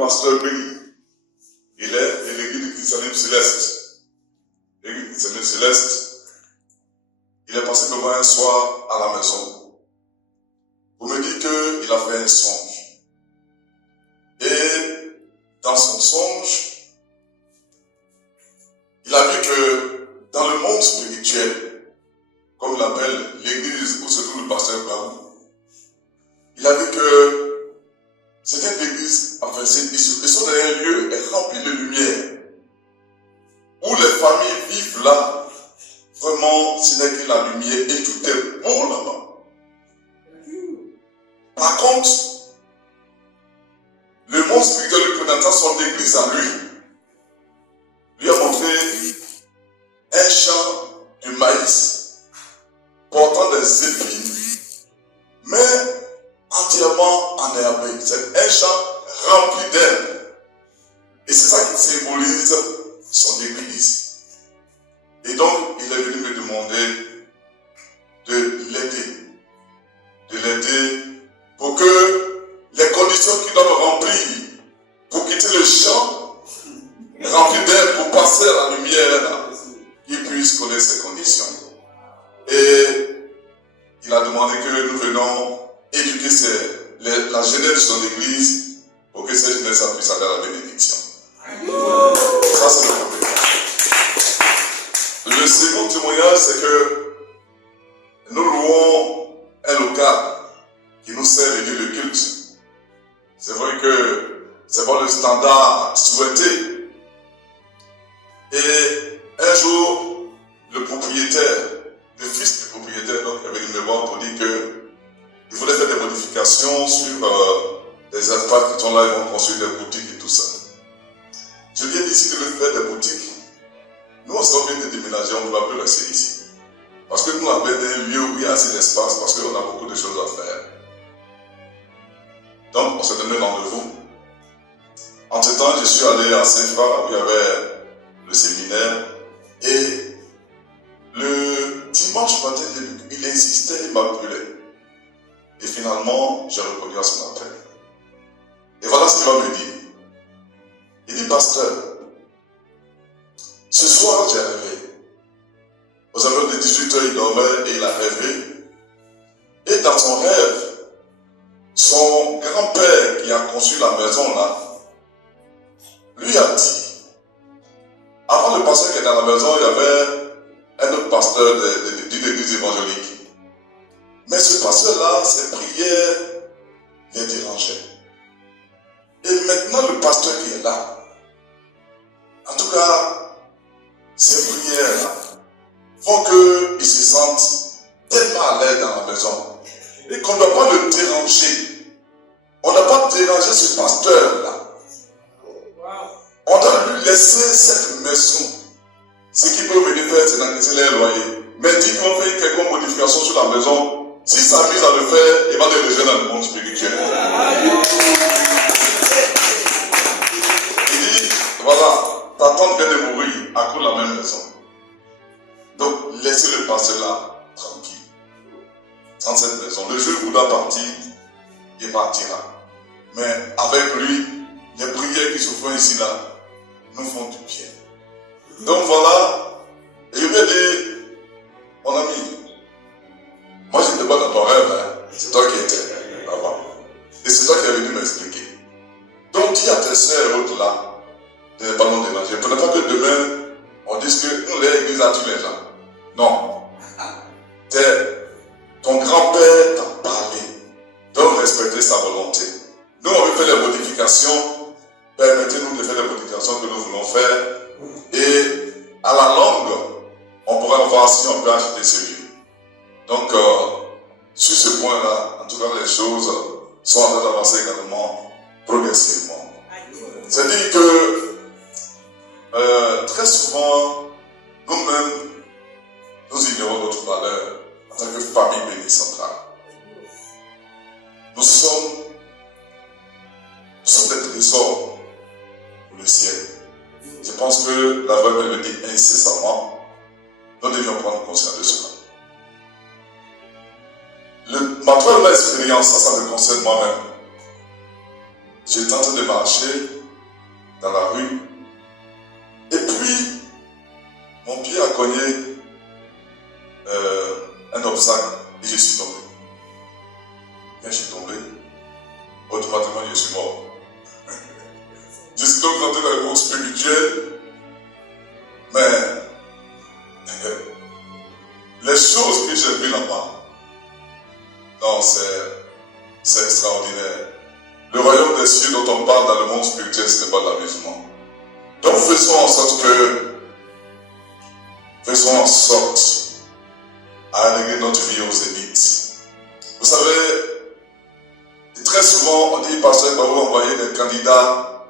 pasteur Béni. Il est de l'église du christianisme céleste. L'église du christianisme céleste. Il est passé devant un soir à la maison. Vous me dites qu'il a fait un songe. Et dans son songe, il a vu que dans le monde spirituel, comme il appelle l'église où se trouve le pasteur Barou, il a vu que c'était une église, enfin, ils sont dans un lieu rempli de lumière, où les familles vivent là. Vraiment, ce n'est que la lumière et tout est bon là-bas. Par contre, le monde spirituel lui présentant son église à lui a montré un champ de maïs portant des épines, mais entièrement enherbé. C'est un champ rempli d'herbes. Et c'est ça qui symbolise son église. Et donc, il est venu me demander de l'aider pour que les conditions qu'il doit remplir pour quitter le champ rempli d'air pour passer à la lumière, il puisse connaître ces conditions. Et il a demandé que nous venons éduquer la jeunesse de son église pour que cette jeunesse puisse aller à la bénédiction. Ça, c'est le premier. Le second témoignage, c'est que nous louons un local qui nous sert de lieu de culte. C'est vrai que c'est pas le standard souhaité. Et un jour, le propriétaire, le fils du propriétaire, donc, est venu me voir pour dire qu'il voulait faire des modifications sur les espaces qui sont là, ils vont construire des boutiques et tout ça. Je viens d'ici de faire des boutiques. Nous, on s'en vient de déménager, on ne va plus rester ici. Parce que nous, on avait un lieu où il y a assez d'espace, parce qu'on a beaucoup de choses à faire. Donc, on s'est donné rendez-vous. Entre-temps, je suis allé à Saint-Fra, où il y avait le séminaire. Et le dimanche matin, il insistait, il m'appelait. Et finalement, j'ai répondu à son appel. Et voilà ce qu'il va me dire. Il dit, pasteur, ce soir, j'ai rêvé. Aux alentours de 18 h, il dormait et il a rêvé. Et dans son rêve, son grand-père qui a conçu la maison là, lui a dit, avant le pasteur qui est dans la maison, il y avait un autre pasteur d'une église évangélique. Mais ce pasteur-là, ses prières les dérangeaient. Et maintenant, le pasteur qui est là, en tout cas, ces prières-là font qu'il se sente tellement à l'aise dans la maison et qu'on ne doit pas le déranger. On ne doit pas déranger ce pasteur-là. On doit lui laisser cette maison. Ce qu'il peut venir faire, c'est d'encaisser les loyers. Mais dès qu'on fait quelques modifications sur la maison, s'il s'amuse à le faire, il va le rejoindre dans le monde spirituel. Il dit, voilà, ta tante vient de mourir à cause de la même maison. Donc, laissez le pasteur là, tranquille. Dans cette maison. Le jour où il doit partir, il partira. Mais avec lui, les prières qui se font ici là, nous font du bien. Donc voilà, et je vais dire, mon ami, moi je n'étais pas dans ton rêve, hein. C'est toi qui étais là-bas. Et c'est toi qui es venu m'expliquer. Donc dis à tes soeurs et autres là, de ne pas nous déranger. Pour ne pas que demain, on dise que nous, l'église a tué les gens. Non. Ton grand-père t'a parlé. Donc respectez sa volonté. Nous, on veut faire les modifications. Permettez-nous de faire les modifications que nous voulons faire. Et à la longue, on pourra voir si on peut acheter ce lieu. Donc, sur ce point-là, en tout cas, les choses sont en train d'avancer également progressivement. C'est-à-dire que très souvent, nous-mêmes, nous ignorons notre valeur en tant que famille bénie centrale. Nous sommes des trésors pour le ciel. Je pense que la Bible le dit incessamment. Nous devions prendre conscience de cela. Ma première expérience, ça me concerne moi-même. J'étais en train de marcher dans la rue. Et puis, mon pied a cogné un obstacle et je suis tombé. Quand je suis tombé, automatiquement je suis mort. Je suis donc rentré dans le monde spirituel, mais les choses que j'ai vues là-bas, non, c'est extraordinaire. Le royaume des cieux dont on parle dans le monde spirituel, ce n'est pas de l'amusement. Donc faisons en sorte à alléguer notre vie aux zéniths. Vous savez, très souvent on dit, pasteur, va vous envoyer des candidats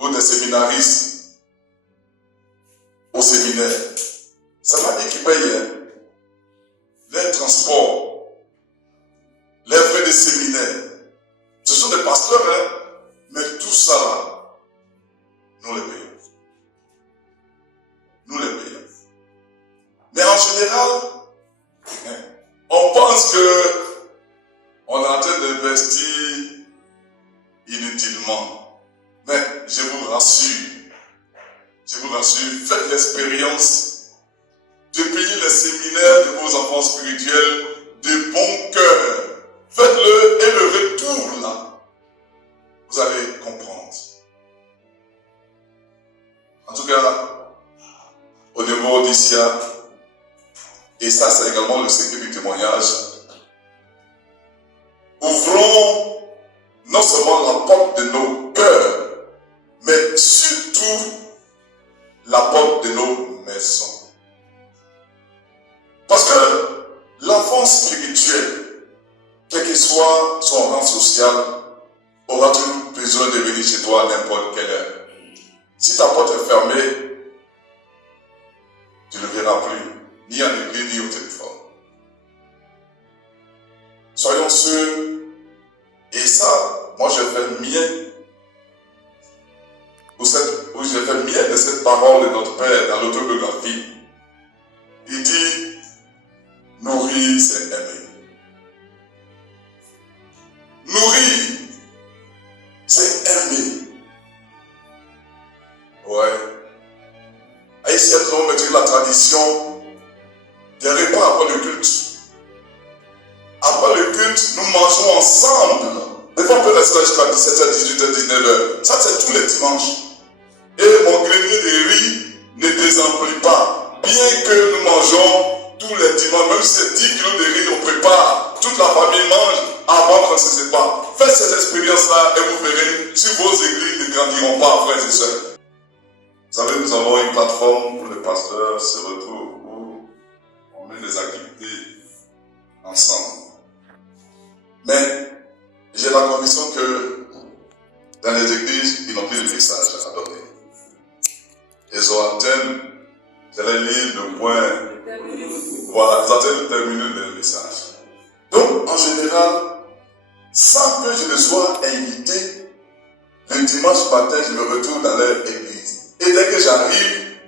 ou des séminaristes au séminaire. Ça m'a dit qu'ils payent les transports, les frais des séminaires. Ce sont des pasteurs, mais tout ça, nous les payons. Nous les payons. Mais en général, on pense que on est en train d'investir inutilement. Mais je vous rassure, faites l'expérience de payer les séminaires de vos enfants spirituels de bon cœur. Faites-le et le retour là, vous allez comprendre. En tout cas, au niveau d'Issia, et ça c'est également le secret du témoignage, ouvrons non seulement la porte de nos cœurs, mais surtout la porte de nos maisons. Parce que l'enfant spirituel, quel que soit son rang social, aura toujours besoin de venir chez toi à n'importe quelle heure. Si ta porte est fermée, tu ne verras plus, ni en église, ni au téléphone. Soyons sûrs, et ça, moi je fais mien, où je fais mien de cette parole de notre Père dans l'autobiographie. Il dit, nourrir, c'est aimer. Nourrir, c'est aimer. Ouais. Et ici, nous allons mettre la tradition des repas après le culte. Après le culte, nous mangeons ensemble. Des fois, on peut rester jusqu'à 17h, 18h, 19h. Ça, c'est tous les dimanches. Et mon grenier de riz ne désemplit pas. Bien que nous mangeons tous les dimanches, même si c'est 10 kilos de riz, on prépare. Toute la famille mange avant qu'on ne se sépare. Faites cette expérience-là et vous verrez si vos églises ne grandiront pas, frères et sœurs. Vous savez, nous avons une plateforme où les pasteurs se retrouvent, où on met des activités ensemble. Mais j'ai la conviction que dans les églises, ils n'ont plus de message à donner. Ils ont atteint, j'allais lire le point, voilà, ils ont atteint de terminer le message. Donc, en général, sans que je ne sois invité, le dimanche matin, je me retrouve dans leur église. Et dès que j'arrive,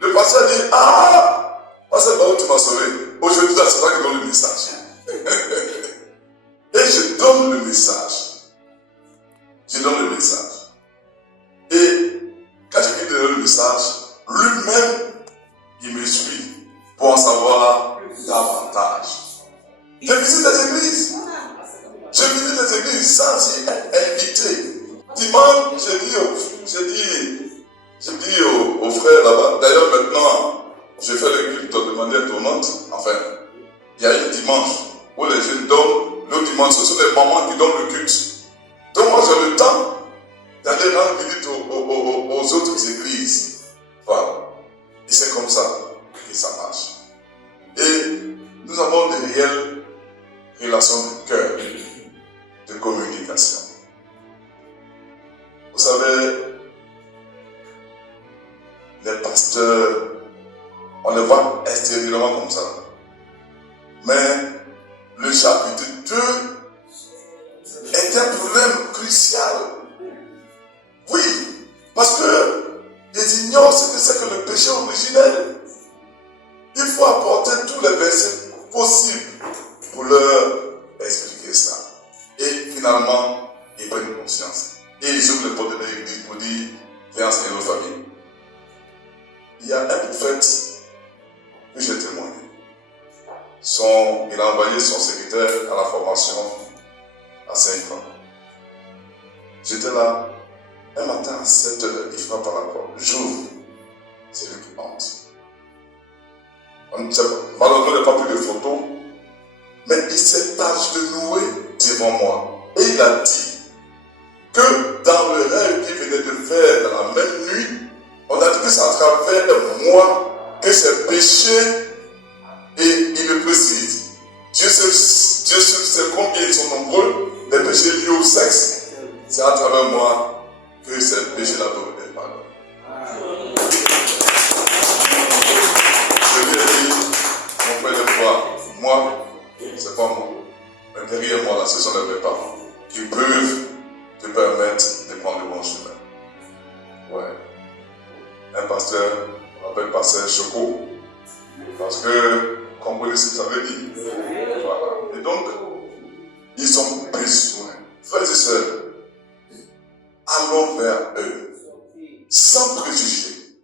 le pasteur dit, ah, pasteur Barou, tu m'as sauvé. Aujourd'hui, c'est toi qui donne le message. Et je donne le message. Je donne le message. Et quand je lui donne le message, lui-même, il me suit pour en savoir davantage. Je visite les églises. Je visite les églises sans y être invité. Dimanche, j'ai dit aux frères là-bas, d'ailleurs maintenant, je fais le culte de manière tournante. Enfin, il y a un dimanche où les jeunes donnent, le dimanche, ce sont les mamans qui donnent le culte. Donc moi j'ai le temps d'aller rendre visite aux autres églises. Voilà. Et c'est comme ça que ça marche. Et nous avons des réelles relations de cœur, de communication. Vous savez, les pasteurs, on les voit extérieurement comme ça. Mais le chapitre 2 est un problème crucial. Oui, parce que ils ignorent ce que c'est que le péché originel. Il faut apporter tous les versets possibles pour leur expliquer ça. Et finalement, ils prennent conscience. Et ils ouvrent les portes de l'église pour dire, viens il a envoyé son secrétaire à la formation à 5 ans. J'étais là, un matin à 7 heures, il frappe à la porte. J'ouvre, c'est lui qui entre. Malheureusement, il n'a pas pris de photos, mais il s'est agenouillé devant moi. Et il a dit que dans le rêve qu'il venait de faire dans la même nuit, on a dit que c'est à travers moi que ses péchés, et il le précise. Dieu sait combien ils sont nombreux, les péchés liés au sexe. C'est à travers moi que ces péchés-là doivent être pardonnés. Je lui ai dit, mon frère de foi, moi, c'est pas moi. Mais derrière moi, là, ce sont les parents qui peuvent te permettre de prendre le bon chemin. Ouais. Un pasteur, on l'appelle pasteur Choco, parce que, comprenez ce que ça veut dire. Voilà. Et donc, ils ont besoin. Frères et sœurs, allons vers eux, sans préjugés.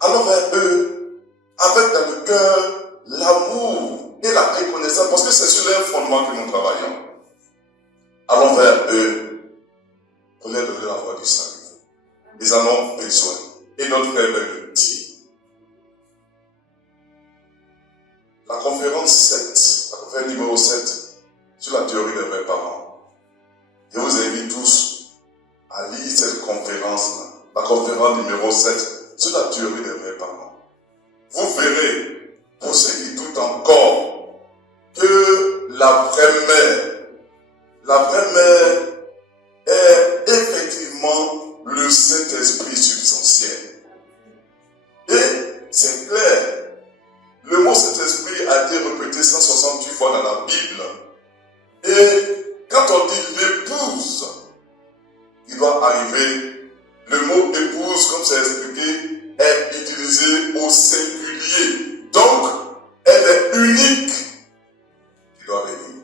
Allons vers eux, avec dans le cœur l'amour et la reconnaissance, parce que c'est sur leur fondement que nous travaillons. Allons vers eux pour leur donner la voie du salut. Ils en ont besoin. Et notre frère veut le dire. La conférence 7, la conférence numéro 7, sur la théorie des vrais parents. Je vous invite tous à lire cette conférence-là, la conférence numéro 7, sur la théorie des vrais parents. Vous verrez, pour ceux qui doutent encore, que la vraie mère est effectivement le Saint-Esprit substantiel. Et c'est clair, le mot Saint-Esprit a été répété 168 fois dans la Bible. Et quand on dit l'épouse, il doit arriver, le mot épouse, comme c'est expliqué, est utilisé au singulier. Donc, elle est unique. Il doit venir.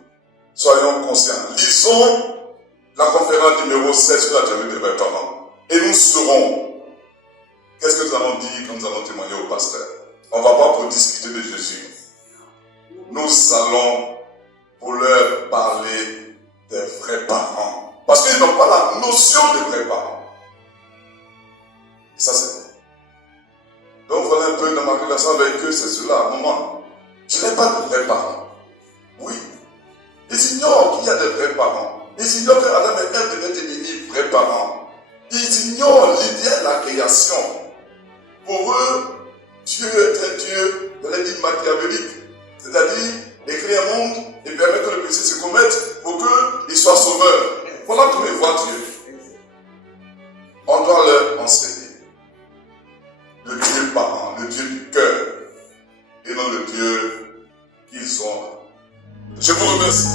Soyons conscients. Lisons la conférence numéro 7 sur la théorie des vrais parents. Et nous saurons. Qu'est-ce que nous allons dire quand nous allons témoigner au pasteur? On ne va pas pour discuter de Jésus. Nous allons pour leur parler des vrais parents. Parce qu'ils n'ont pas la notion de vrais parents. Et ça, c'est bon. Donc voilà un peu dans ma relation avec eux, c'est cela. Maman, je n'ai pas de vrais parents. Oui. Ils ignorent qu'il y a de vrais parents. Ils ignorent qu'Adam et Ève devaient devenir vrais parents. Ils ignorent l'idée de la création. Pour eux, Dieu est un Dieu de l'idée machiavélique. C'est-à-dire, il crée un monde et permet que le péché se commette pour qu'il soit sauveur. Voilà tous les voies Dieu. On doit leur enseigner le Dieu parent, le Dieu du cœur, et non le Dieu qu'ils ont. Je vous remercie.